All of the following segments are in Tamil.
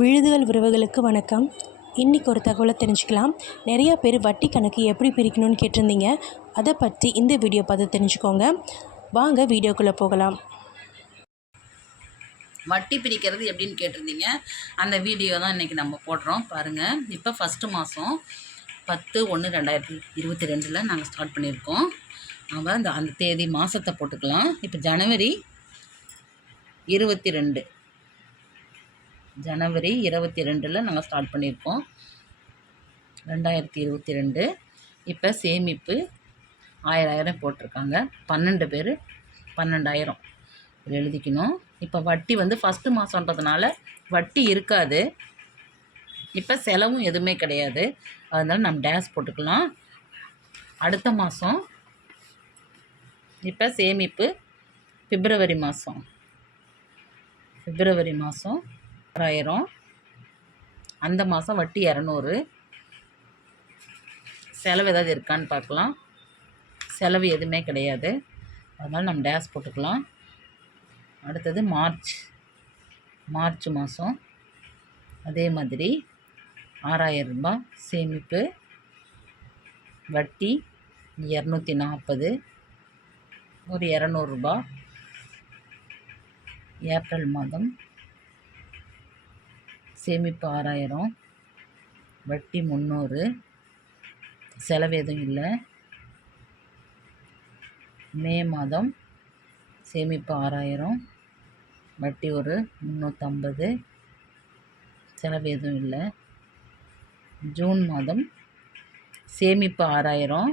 விழுதுகள் உறவுகளுக்கு வணக்கம். இன்றைக்கி ஒரு தகவலை தெரிஞ்சுக்கலாம். நிறையா பேர் வட்டி கணக்கு எப்படி பிரிக்கணும்னு கேட்டிருந்தீங்க. அதை பற்றி இந்த வீடியோ பார்த்து தெரிஞ்சுக்கோங்க. வாங்க வீடியோக்குள்ளே போகலாம். வட்டி பிரிக்கிறது எப்படின்னு கேட்டிருந்தீங்க. அந்த வீடியோ தான் இன்றைக்கி நம்ம போடுறோம். பாருங்கள் இப்போ ஃபஸ்ட்டு மாதம் பத்து ஒன்று ரெண்டாயிரத்தி இருபத்தி ரெண்டில் நாங்கள் ஸ்டார்ட் பண்ணியிருக்கோம். நம்ம அந்த அந்த தேதி மாதத்தை போட்டுக்கலாம். இப்போ ஜனவரி இருபத்தி ரெண்டு. ஜனவரி இருபத்தி ரெண்டில் நாங்கள் ஸ்டார்ட் பண்ணியிருக்கோம் ரெண்டாயிரத்தி இருபத்தி ரெண்டு இப்போ சேமிப்பு ஆயிரம் ஆயிரம் போட்டிருக்காங்க. பன்னெண்டு பேர் பன்னெண்டாயிரம் எழுதிக்கணும். இப்போ வட்டி வந்து ஃபஸ்ட்டு மாதன்றதுனால வட்டி இருக்காது. இப்போ செலவும் எதுவுமே கிடையாது. அதனால் நம்ம டேஸ் போட்டுக்கலாம். அடுத்த மாதம் இப்போ சேமிப்பு பிப்ரவரி மாதம் பிப்ரவரி மாதம் ஆறாயிரம். அந்த மாதம் வட்டி இரநூறு. செலவு ஏதாவது இருக்கான்னு பார்க்கலாம். செலவு எதுவுமே கிடையாது. அதனால் நம்ம டேஸ் போட்டுக்கலாம். அடுத்தது மார்ச். மார்ச் மாதம் அதே மாதிரி ஆறாயிரம் ரூபாய் சேமிப்பு. வட்டி இரநூத்தி நாற்பது. ஒரு இரநூறுபா ஏப்ரல் மாதம். சேமிப்பு ஆறாயிரம். வட்டி முந்நூறு செலவு எதுவும் இல்லை. மே மாதம் சேமிப்பு ஆறாயிரம். வட்டி ஒரு முந்நூற்றம்பது செலவு எதுவும் இல்லை. ஜூன் மாதம் சேமிப்பு ஆறாயிரம்.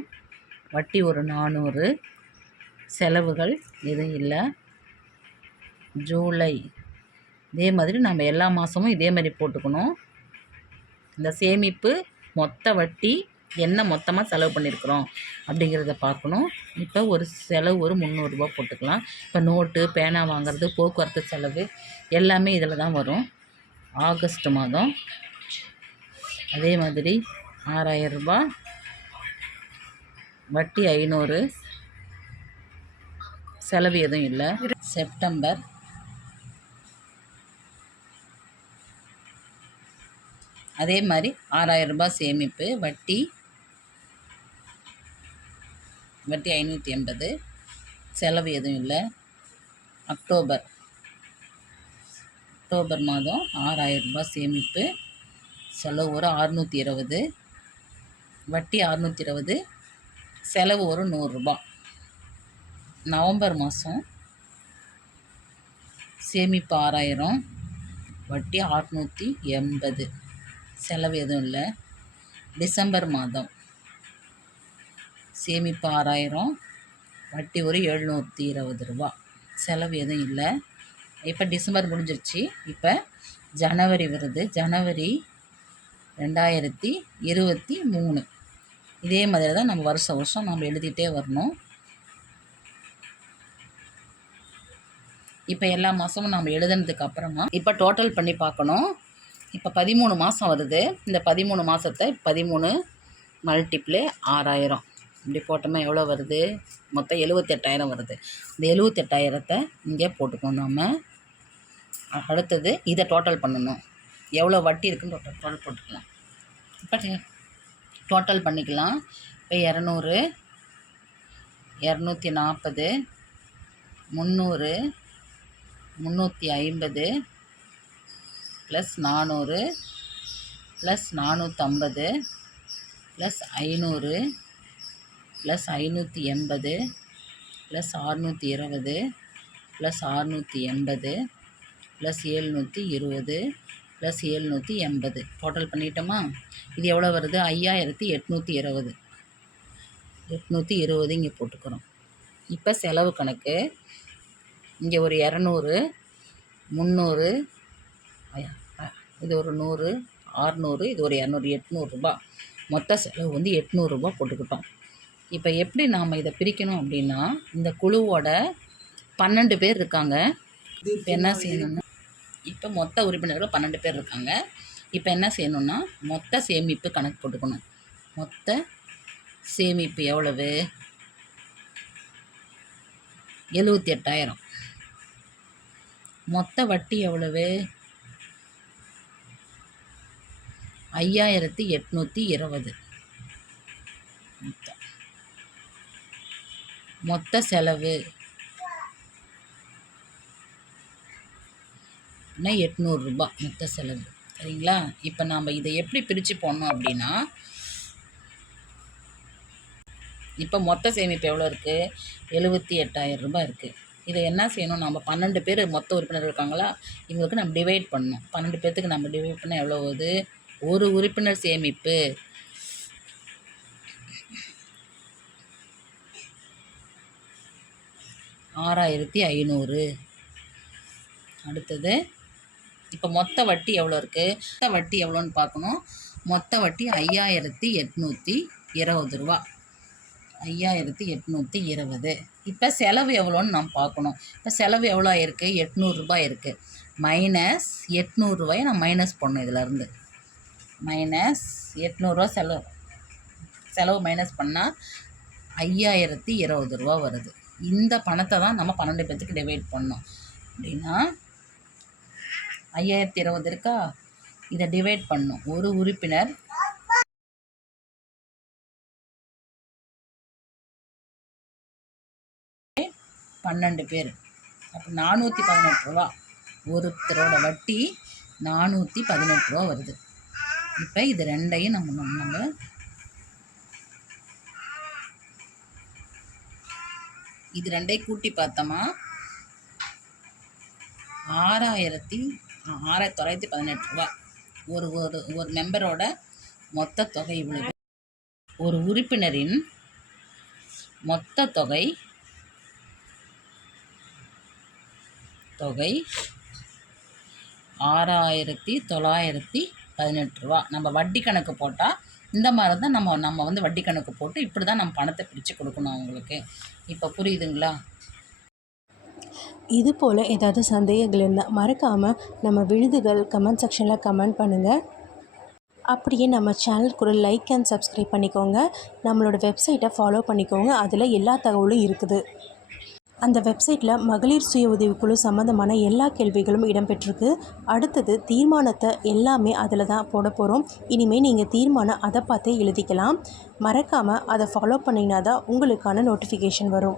வட்டி ஒரு நானூறு. செலவுகள் எதுவும் இல்லை. ஜூலை இதே மாதிரி நம்ம எல்லா மாதமும் இதே மாதிரி போட்டுக்கணும். இந்த சேமிப்பு மொத்த வட்டி என்ன மொத்தமாக செலவு பண்ணியிருக்கிறோம் அப்படிங்கிறத பார்க்கணும். இப்போ ஒரு செலவு ஒரு முந்நூறுரூபா போட்டுக்கலாம். இப்போ நோட்டு பேனா வாங்குறது போக்குவரத்து செலவு எல்லாமே இதில் தான் வரும். ஆகஸ்ட் மாதம் அதே மாதிரி ஆறாயிரரூபா வட்டி ஐநூறு செலவு எதுவும் இல்லை. செப்டம்பர் அதே மாதிரி ஆறாயிரம் ரூபாய் சேமிப்பு வட்டி வட்டி ஐநூற்றி எண்பது. செலவு எதுவும் இல்லை. அக்டோபர் அக்டோபர் மாதம் ஆறாயிரம் ரூபாய் சேமிப்பு. செலவு ஒரு அறுநூற்றி இருபது. வட்டி அறுநூற்றி இருபது. செலவு ஒரு நூறுரூபா நவம்பர் மாதம் சேமிப்பு ஆறாயிரம். வட்டி அறுநூற்றி எண்பது. செலவு எதுவும் இல்லை. டிசம்பர் மாதம். சேமிப்பு ஆறாயிரம் வட்டி ஒரு எழுநூற்றி இருபது ரூபா. செலவு எதுவும் இல்லை. இப்போ டிசம்பர் முடிஞ்சிருச்சு. இப்போ ஜனவரி வருது. ஜனவரி ரெண்டாயிரத்தி இருபத்தி மூணு. இதே மாதிரி தான் நம்ம வருஷம் வருஷம் நம்ம எழுதிட்டே வரணும். இப்போ எல்லா மாதமும் நம்ம எழுதுனதுக்கு அப்புறமா இப்போ டோட்டல் பண்ணி பார்க்கணும். இப்போ பதிமூணு மாதம் வருது. இந்த பதிமூணு மாதத்தை பதிமூணு மல்டிப்ளே ஆறாயிரம். இப்படி போட்டோமா எவ்வளோ வருது? மொத்தம் எழுவத்தெட்டாயிரம் வருது. இந்த எழுவத்தெட்டாயிரத்தை இங்கே போட்டுக்கணும் நம்ம அடுத்தது இதை டோட்டல் பண்ணணும். எவ்வளோ வட்டி இருக்குன்னு டோட்டல் டோட்டல் போட்டுக்கலாம். இப்போ டோட்டல் பண்ணிக்கலாம். இப்போ இரநூறு இரநூத்தி நாற்பது முந்நூறு முந்நூற்றி ஐம்பது ப்ளஸ் நானூறு ப்ளஸ் நானூற்றம்பது ப்ளஸ் ஐநூறு ப்ளஸ் ஐநூற்றி எண்பது ப்ளஸ் ஆறுநூற்றி இருபது ப்ளஸ் ஆறுநூற்றி எண்பது ப்ளஸ் ஏழ்நூற்றி இருபது ப்ளஸ் ஏழ்நூற்றி எண்பது. டோட்டல் பண்ணிட்டோமா? இது எவ்வளோ வருது? ஐயாயிரத்தி எட்நூற்றி இருபது. எட்நூற்றி இருபது இங்கே போட்டுக்கிறோம். இப்போ செலவு கணக்கு. இங்கே ஒரு இரநூறு முந்நூறு இது ஒரு நூறு ஆறுநூறு இது ஒரு இரநூறு எட்நூறுரூபா மொத்த செலவு வந்து எட்நூறுரூபா போட்டுக்கிட்டோம். இப்போ எப்படி நாம் இதை பிரிக்கணும் அப்படின்னா இந்த குழுவோட பன்னெண்டு பேர் இருக்காங்க. இப்போ என்ன செய்யணும்னா இப்போ மொத்த உறுப்பினர்கள் பன்னெண்டு பேர் இருக்காங்க. இப்போ என்ன செய்யணும்னா மொத்த சேமிப்பு கணக்கு போட்டுக்கணும். மொத்த சேமிப்பு எவ்வளவு? எழுபத்தி எட்டாயிரம். மொத்த வட்டி எவ்வளவு? ஐயாயிரத்தி எட்நூற்றி இருபது. மொத்தம். மொத்த செலவு எட்நூறுரூபா மொத்த செலவு. சரிங்களா? இப்போ நாம் இதை எப்படி பிரித்து போடணும் அப்படின்னா இப்போ மொத்த சேமிப்பு எவ்வளோ இருக்குது எழுபத்தி எட்டாயிரம் ரூபாய் இருக்குது இதை என்ன செய்யணும்? நம்ம பன்னெண்டு பேர் மொத்த உறுப்பினர் இருக்காங்களா? இவங்களுக்கு நம்ம டிவைட் பண்ணணும். பன்னெண்டு பேர்த்துக்கு நம்ம டிவைட் பண்ணால் எவ்வளோ வருது ஒரு உறுப்பினர் சேமிப்பு. ஆறாயிரத்தி ஐநூறு. அடுத்தது இப்போ மொத்த வட்டி எவ்வளோ இருக்குது மொத்த வட்டி எவ்வளோன்னு பார்க்கணும். மொத்த வட்டி ஐயாயிரத்தி எட்நூற்றி இருபது ரூபா. ஐயாயிரத்தி எட்நூற்றி இருபது. இப்போ செலவு எவ்வளோன்னு நாம் பார்க்கணும். இப்போ செலவு எவ்வளோ ஆயிருக்கு? எட்நூறுரூபா இருக்குது மைனஸ் எட்நூறுரூவாயை நான் மைனஸ் பண்ணேன் இதிலேருந்து மைனஸ் எட்நூறுரூவா செலவு. செலவு மைனஸ் பண்ணால் ஐயாயிரத்தி இருபது ரூபா வருது. இந்த பணத்தை தான் நம்ம பன்னெண்டு பேர்த்துக்கு டிவைட் பண்ணோம். அப்படின்னா ஐயாயிரத்தி இருபது இருக்கா? இதை டிவைட் பண்ணும். ஒரு உறுப்பினர் பன்னெண்டு பேர். அப்போ நானூற்றி பதினெட்டு ரூபா. ஒருத்தரோட வட்டி நானூற்றி பதினெட்டு ரூபா வருது. இப்போ இது ரெண்டையும் நம்ம நம்ம இது ரெண்டையும் கூட்டி பார்த்தோமா? ஆறாயிரத்தி ஆறாயிரத்தி தொள்ளாயிரத்தி பதினெட்டு ரூபா. ஒரு ஒரு ஒரு மெம்பரோட மொத்த தொகை இவ்வளவு. ஒரு உறுப்பினரின் மொத்த தொகை தொகை ஆறாயிரத்தி தொள்ளாயிரத்தி பதினெட்டு ரூபா நம்ம வட்டி கணக்கு போட்டால் இந்த மாதிரி தான் நம்ம நம்ம வந்து வட்டி கணக்கு போட்டு இப்படி தான் நம்ம பணத்தை பிரித்து கொடுக்கணும் அவங்களுக்கு. இப்போ புரியுதுங்களா? இது போல் ஏதாவது சந்தேகங்கள் இருந்தால் மறக்காமல் நம்ம விழுதுகள் கமெண்ட் செக்ஷனில் கமெண்ட் பண்ணுங்கள் அப்படியே நம்ம சேனல் கூட லைக் அண்ட் சப்ஸ்கிரைப் பண்ணிக்கோங்க. நம்மளோட வெப்சைட்டை ஃபாலோ பண்ணிக்கோங்க. அதில் எல்லா தகவலும் இருக்குது. அந்த வெப்சைட்டில் மகளிர் சுய உதவிக்குழு சம்மந்தமான எல்லா கேள்விகளும் இடம்பெற்றிருக்கு. அடுத்தது தீர்மானத்தை எல்லாமே அதில் தான் போட போகிறோம் இனிமேல் நீங்கள் தீர்மானம் அதை பார்த்தே எழுதிக்கலாம். மறக்காமல் அதை ஃபாலோ பண்ணிங்கன்னா தான் உங்களுக்கான நோட்டிஃபிகேஷன் வரும்.